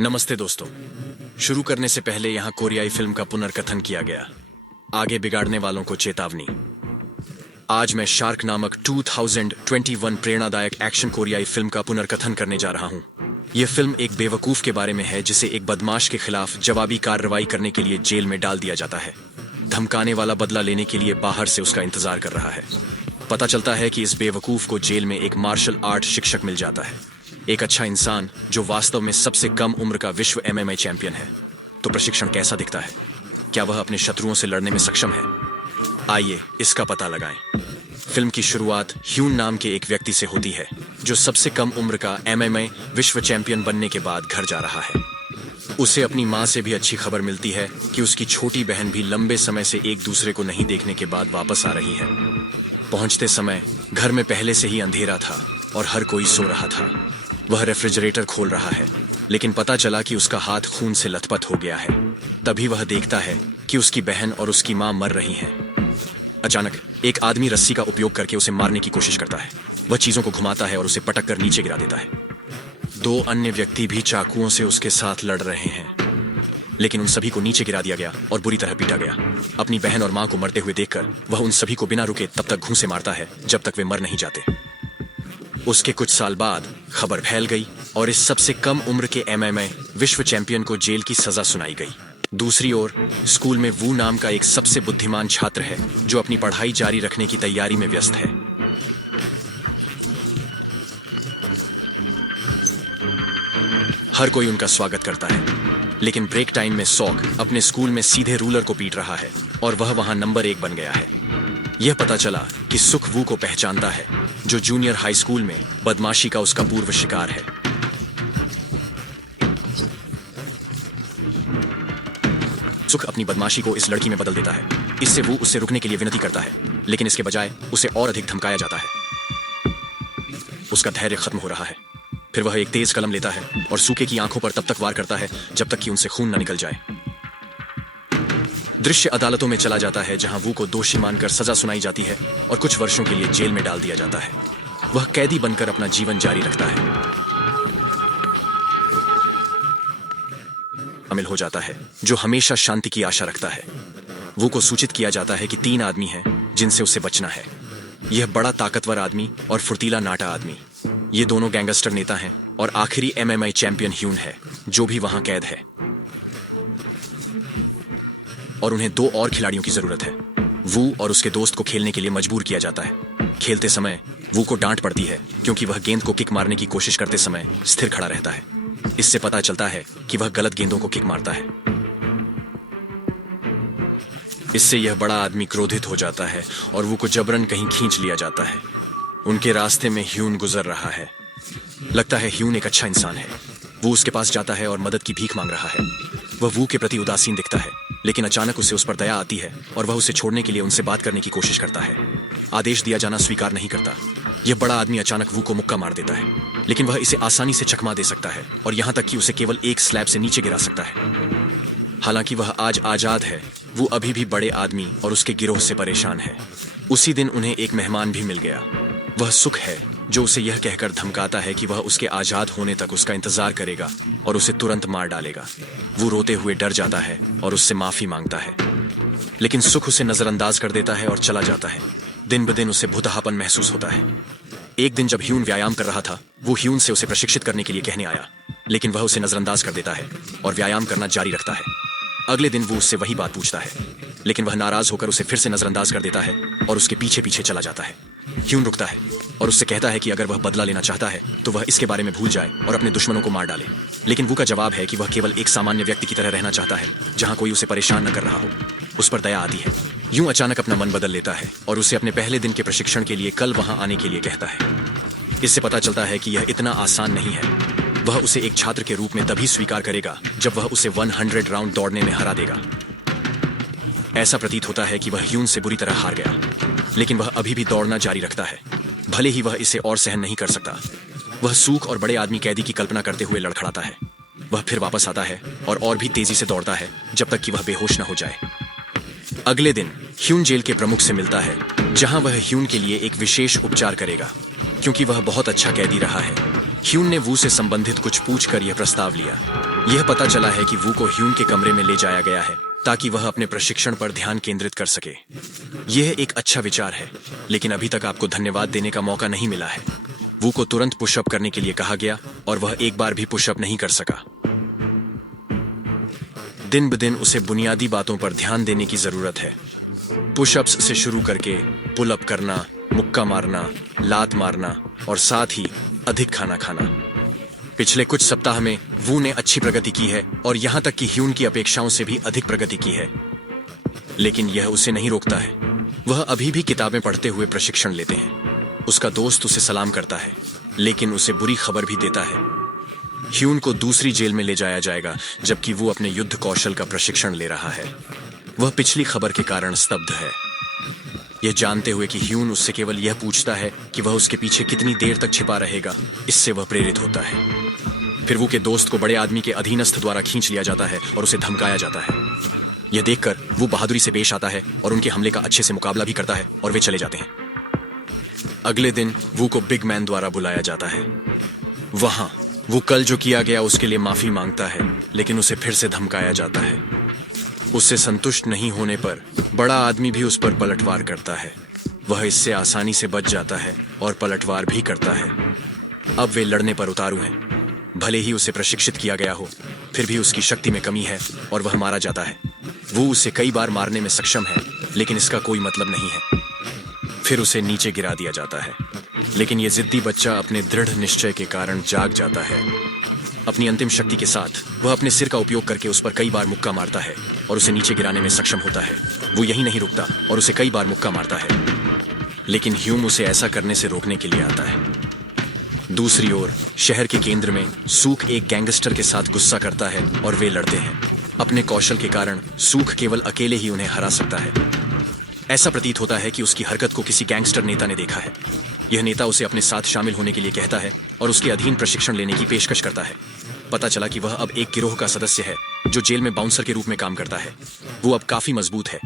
नमस्ते दोस्तों। शुरू करने से पहले यहाँ कोरियाई फिल्म का पुनर्कथन किया गया। आगे बिगाड़ने वालों को चेतावनी। आज मैं शार्क नामक 2021 प्रेरणादायक एक्शन कोरियाई फिल्म का पुनर्कथन करने जा रहा हूँ। यह फिल्म एक बेवकूफ के बारे में है जिसे एक बदमाश के खिलाफ जवाबी कार्रवाई करने के लिए जेल में डाल दिया जाता है। धमकाने वाला बदला लेने के लिए बाहर से उसका इंतजार कर रहा है। पता चलता है कि इस बेवकूफ को जेल में एक मार्शल आर्ट शिक्षक मिल जाता है, एक अच्छा इंसान जो वास्तव में सबसे कम उम्र का विश्व एमएमए चैंपियन है। तो प्रशिक्षण कैसा दिखता है? क्या वह अपने शत्रुओं से लड़ने में सक्षम है? आइए इसका पता लगाएं। फिल्म की शुरुआत ह्यून नाम के एक व्यक्ति से होती है जो सबसे कम उम्र का एमएमए विश्व चैंपियन बनने के बाद घर जा रहा है। उसे अपनी मां से भी अच्छी खबर मिलती है कि उसकी छोटी बहन भी लंबे समय से एक दूसरे को नहीं देखने के बाद वापस आ रही है। पहुंचते समय घर में पहले से ही अंधेरा था और हर कोई सो रहा था। वह रेफ्रिजरेटर खोल रहा है, लेकिन पता चला कि उसका हाथ खून से लथपथ हो गया है। तभी वह देखता है कि उसकी बहन और उसकी मां मर रही हैं। अचानक एक आदमी रस्सी का उपयोग करके उसे मारने की कोशिश करता है। वह चीजों को घुमाता है और उसे पटक कर नीचे गिरा देता है। दो अन्य व्यक्ति भी चाकुओं से उसके साथ लड़ रहे हैं, लेकिन उन सभी को नीचे गिरा दिया गया और बुरी तरह पीटा गया। अपनी बहन और मां को मरते हुए देखकर वह उन सभी को बिना रुके तब तक घूंसे मारता है जब तक वे मर नहीं जाते। उसके कुछ साल बाद खबर फैल गई और इस सबसे कम उम्र के एमएमए विश्व चैंपियन को जेल की सजा सुनाई गई। दूसरी ओर स्कूल में वू नाम का एक सबसे बुद्धिमान छात्र है जो अपनी पढ़ाई जारी रखने की तैयारी में व्यस्त है। हर कोई उनका स्वागत करता है, लेकिन ब्रेक टाइम में सॉक अपने स्कूल में सीधे रूलर को पीट रहा है और वह वहां नंबर 1 बन गया है। यह पता चला कि सुख वू को पहचानता है, जो जूनियर हाई स्कूल में बदमाशी का उसका पूर्व शिकार है। सुख अपनी बदमाशी को इस लड़की में बदल देता है। इससे वो उससे रुकने के लिए विनती करता है, लेकिन इसके बजाय उसे और अधिक धमकाया जाता है। उसका धैर्य खत्म हो रहा है। फिर वह एक तेज कलम लेता है और सूखे की आंखों पर तब तक वार करता है जब तक कि उनसे खून न निकल जाए। दृश्य अदालतों में चला जाता है जहां वू को दोषी मानकर सजा सुनाई जाती है और कुछ वर्षों के लिए जेल में डाल दिया जाता है। वह कैदी बनकर अपना जीवन जारी रखता है। शामिल हो जाता है जो हमेशा शांति की आशा रखता है। वू को सूचित किया जाता है कि 3 आदमी हैं जिनसे उसे बचना है। यह बड़ा ताकतवर आदमी और फुर्तीला नाटा आदमी, ये दोनों गैंगस्टर नेता हैं और आखिरी एमएमए चैंपियन ह्यून है जो भी वहां कैद है। और उन्हें 2 और खिलाड़ियों की जरूरत है। वू और उसके दोस्त को खेलने के लिए मजबूर किया जाता है। खेलते समय वू को डांट पड़ती है क्योंकि वह गेंद को किक मारने की कोशिश करते समय स्थिर खड़ा रहता है। इससे पता चलता है कि वह गलत गेंदों को किक मारता है। इससे यह बड़ा आदमी क्रोधित हो जाता है और वू को जबरन कहीं खींच लिया जाता है। उनके रास्ते में ह्यून गुजर रहा है। लगता है ह्यून एक अच्छा इंसान है। वो उसके पास जाता है और मदद की भीख मांग रहा है। वह वू के प्रति उदासीन दिखता है, लेकिन अचानक उसे उस पर दया आती है और वह उसे छोड़ने के लिए उनसे बात करने की कोशिश करता है। आदेश दिया जाना स्वीकार नहीं करता। यह बड़ा आदमी अचानक वू को मुक्का मार देता है, लेकिन वह इसे आसानी से चकमा दे सकता है और यहां तक कि उसे केवल एक स्लैब से नीचे गिरा सकता है। हालांकि वह आज आजाद है, वो अभी भी बड़े आदमी और उसके गिरोह से परेशान है। उसी दिन उन्हें एक मेहमान भी मिल गया। वह सुख है जो उसे यह कहकर धमकाता है कि वह उसके आजाद होने तक उसका इंतजार करेगा और उसे तुरंत मार डालेगा। वो रोते हुए डर जाता है और उससे माफी मांगता है, लेकिन सुख उसे नजरअंदाज कर देता है और चला जाता है। दिन ब दिन उसे भुतहापन महसूस होता है। एक दिन जब ह्यून व्यायाम कर रहा था, वो ह्यून से उसे प्रशिक्षित करने के लिए कहने आया, लेकिन वह उसे नजरअंदाज कर देता है और व्यायाम करना जारी रखता है। अगले दिन वो उससे वही बात पूछता है, लेकिन वह नाराज होकर उसे फिर से नजरअंदाज कर देता है और उसके पीछे पीछे चला जाता है। ह्यून रुकता है और उससे कहता है कि अगर वह बदला लेना चाहता है तो वह इसके बारे में भूल जाए और अपने दुश्मनों को मार डाले। लेकिन वू का जवाब है कि वह केवल एक सामान्य व्यक्ति की तरह रहना चाहता है जहां कोई उसे परेशान न कर रहा हो। उस पर दया आती है। यूं अचानक अपना मन बदल लेता है और उसे अपने पहले दिन के प्रशिक्षण के लिए कल वहां आने के लिए कहता है। इससे पता चलता है कि यह इतना आसान नहीं है। वह उसे एक छात्र के रूप में तभी स्वीकार करेगा जब वह उसे 100 राउंड दौड़ने में हरा देगा। ऐसा प्रतीत होता है कि वह ह्यून से बुरी तरह हार गया, लेकिन वह अभी भी दौड़ना जारी रखता है, भले ही वह इसे और सहन नहीं कर सकता। वह सूख और बड़े आदमी कैदी की कल्पना करते हुए लड़खड़ाता है। वह फिर वापस आता है और भी तेजी से दौड़ता है जब तक कि वह बेहोश न हो जाए। अगले दिन ह्यून जेल के प्रमुख से मिलता है, जहां वह ह्यून के लिए एक विशेष उपचार करेगा, क्योंकि वह बहुत अच्छा कैदी रहा है। ह्यून ने वू से संबंधित कुछ पूछकर यह प्रस्ताव लिया। यह पता चला है कि वू को ह्यून के कमरे में ले जाया गया है ताकि वह अपने प्रशिक्षण पर ध्यान केंद्रित कर सके। यह एक अच्छा विचार है, लेकिन अभी तक आपको धन्यवाद देने का मौका नहीं मिला है। वू को तुरंत पुशअप करने के लिए कहा गया और वह एक बार भी पुशअप नहीं कर सका। दिन ब दिन उसे बुनियादी बातों पर ध्यान देने की जरूरत है। पुशअप्स से शुरू करके पुलअप करना, मुक्का मारना, लात मारना और साथ ही अधिक खाना खाना। पिछले कुछ सप्ताह में वू ने अच्छी प्रगति की है और यहां तक कि ह्यून की अपेक्षाओं से भी अधिक प्रगति की है, लेकिन यह उसे नहीं रोकता है। वह अभी भी किताबें पढ़ते हुए प्रशिक्षण लेते हैं। उसका दोस्त उसे सलाम करता है, लेकिन उसे बुरी खबर भी देता है। ह्यून को दूसरी जेल में ले जाया जाएगा जबकि वो अपने युद्ध कौशल का प्रशिक्षण ले रहा है। वह पिछली खबर के कारण स्तब्ध है, यह जानते हुए कि ह्यून उससे केवल यह पूछता है कि वह उसके पीछे कितनी देर तक छिपा रहेगा। इससे वह प्रेरित होता है। फिर वो के दोस्त को बड़े आदमी के अधीनस्थ द्वारा खींच लिया जाता है और उसे धमकाया जाता है। यह देखकर वो बहादुरी से पेश आता है और उनके हमले का अच्छे से मुकाबला भी करता है और वे चले जाते हैं। अगले दिन वो को बिग मैन द्वारा बुलाया जाता है। वहां वो कल जो किया गया उसके लिए माफी मांगता है, लेकिन उसे फिर से धमकाया जाता है। उससे संतुष्ट नहीं होने पर बड़ा आदमी भी उस पर पलटवार करता है। वह इससे आसानी से बच जाता है और पलटवार भी करता है। अब वे लड़ने पर उतारू हैं। भले ही उसे प्रशिक्षित किया गया हो, फिर भी उसकी शक्ति में कमी है और वह मारा जाता है। वो उसे कई बार मारने में सक्षम है, लेकिन इसका कोई मतलब नहीं है। फिर उसे नीचे गिरा दिया जाता है, लेकिन यह जिद्दी बच्चा अपने दृढ़ निश्चय के कारण जाग जाता है। अपनी अंतिम शक्ति के साथ वह अपने सिर का उपयोग करके उस पर कई बार मुक्का मारता है और उसे नीचे गिराने में सक्षम होता है। वो यही नहीं रुकता और उसे कई बार मुक्का मारता है, लेकिन ह्यूम उसे ऐसा करने से रोकने के लिए आता है। दूसरी ओर शहर के केंद्र में सूख एक गैंगस्टर के साथ गुस्सा करता है और वे लड़ते हैं। अपने कौशल के कारण सूख केवल अकेले ही उन्हें हरा सकता है। ऐसा प्रतीत होता है कि उसकी हरकत को किसी गैंगस्टर नेता ने देखा है। यह नेता उसे अपने साथ शामिल होने के लिए कहता है और उसके अधीन प्रशिक्षण लेने की पेशकश करता है। पता चला कि वह अब एक गिरोह का सदस्य है जो जेल में बाउंसर के रूप में काम करता है। वो अब काफी मजबूत है।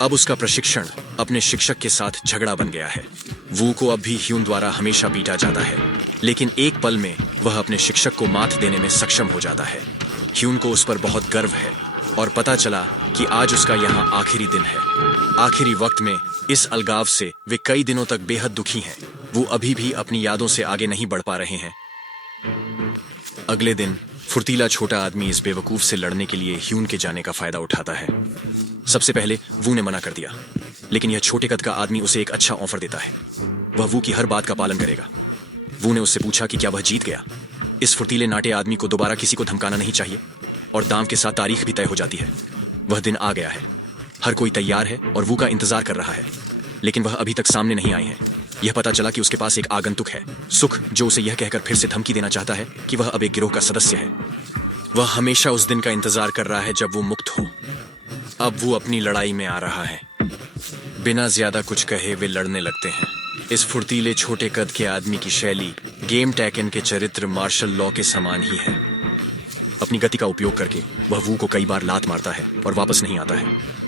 अब उसका प्रशिक्षण अपने शिक्षक के साथ झगड़ा बन गया है। वू को अब भी ह्यून द्वारा हमेशा पीटा जाता है, लेकिन एक पल में वह अपने शिक्षक को मात देने में सक्षम हो जाता है। ह्यून को उस पर बहुत गर्व है और पता चला कि आज उसका यहाँ आखिरी दिन है। आखिरी वक्त में इस अलगाव से वे कई दिनों तक बेहद दुखी हैं। वो अभी भी अपनी यादों से आगे नहीं बढ़ पा रहे हैं। अगले दिन फुर्तीला छोटा आदमी इस बेवकूफ से लड़ने के लिए ह्यून के जाने का फायदा उठाता है। सबसे पहले वू ने मना कर दिया, लेकिन यह छोटे कद का आदमी उसे एक अच्छा ऑफर देता है। वह वू की हर बात का पालन करेगा। वू ने उससे पूछा कि क्या वह जीत गया। इस फुर्तीले नाटे आदमी को दोबारा किसी को धमकाना नहीं चाहिए और दांव के साथ तारीख भी तय हो जाती है। वह दिन आ गया है। हर कोई तैयार है और वू का इंतजार कर रहा है, लेकिन वह अभी तक सामने नहीं आए हैं। यह पता चला कि उसके पास एक आगंतुक है, सुख, जो उसे यह कहकर फिर से धमकी देना चाहता है कि वह अब एक गिरोह का सदस्य है। वह हमेशा उस दिन का इंतजार कर रहा है जब वो मुक्त हो। अब वो अपनी लड़ाई में आ रहा है। बिना ज्यादा कुछ कहे वे लड़ने लगते हैं। इस फुर्तीले छोटे कद के आदमी की शैली गेम टैकन के चरित्र मार्शल लॉ के समान ही है। अपनी गति का उपयोग करके वह वू को कई बार लात मारता है और वापस नहीं आता है।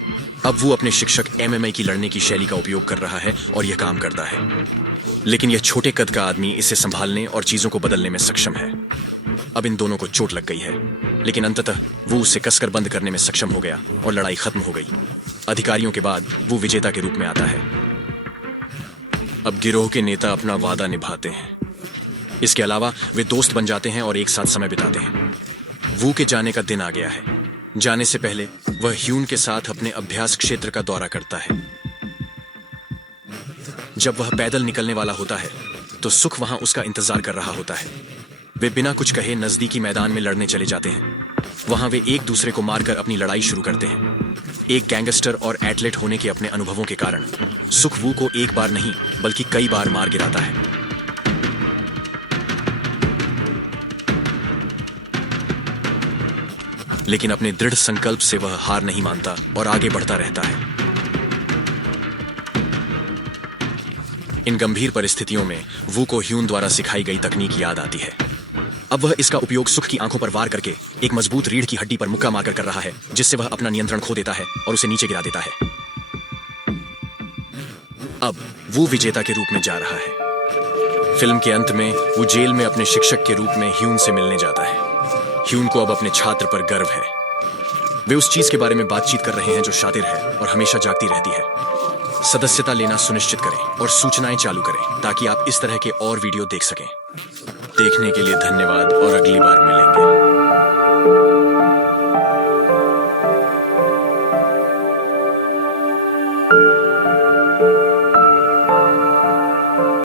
अब वो अपने शिक्षक एमएमए की लड़ने की शैली का उपयोग कर रहा है और यह काम करता है, लेकिन यह छोटे कद का आदमी इसे संभालने और चीजों को बदलने में सक्षम है। अब इन दोनों को चोट लग गई है, लेकिन अंततः वो उसे कसकर बंद करने में सक्षम हो गया और लड़ाई खत्म हो गई। अधिकारियों के बाद वो विजेता के रूप में आता है। अब गिरोह के नेता अपना वादा निभाते हैं। इसके अलावा वे दोस्त बन जाते हैं और एक साथ समय बिताते हैं। वू के जाने का दिन आ गया है। जाने से पहले वह ह्यून के साथ अपने अभ्यास क्षेत्र का दौरा करता है। जब वह पैदल निकलने वाला होता है तो सुख वहां उसका इंतजार कर रहा होता है। वे बिना कुछ कहे नजदीकी मैदान में लड़ने चले जाते हैं। वहां वे एक दूसरे को मारकर अपनी लड़ाई शुरू करते हैं। एक गैंगस्टर और एथलीट होने के अपने अनुभवों के कारण सुख वू को एक बार नहीं बल्कि कई बार मार गिराता है। लेकिन अपने दृढ़ संकल्प से वह हार नहीं मानता और आगे बढ़ता रहता है। इन गंभीर परिस्थितियों में वू को ह्यून द्वारा सिखाई गई तकनीक याद आती है। अब वह इसका उपयोग सुख की आंखों पर वार करके एक मजबूत रीढ़ की हड्डी पर मुक्का मारकर कर रहा है, जिससे वह अपना नियंत्रण खो देता है और उसे नीचे गिरा देता है। अब वो विजेता के रूप में जा रहा है। फिल्म के अंत में वो जेल में अपने शिक्षक के रूप में ह्यून से मिलने जाता है। ह्यून को अब अपने छात्र पर गर्व है। वे उस चीज के बारे में बातचीत कर रहे हैं जो शातिर है और हमेशा जागती रहती है। सदस्यता लेना सुनिश्चित करें और सूचनाएं चालू करें ताकि आप इस तरह के और वीडियो देख सकें। देखने के लिए धन्यवाद और अगली बार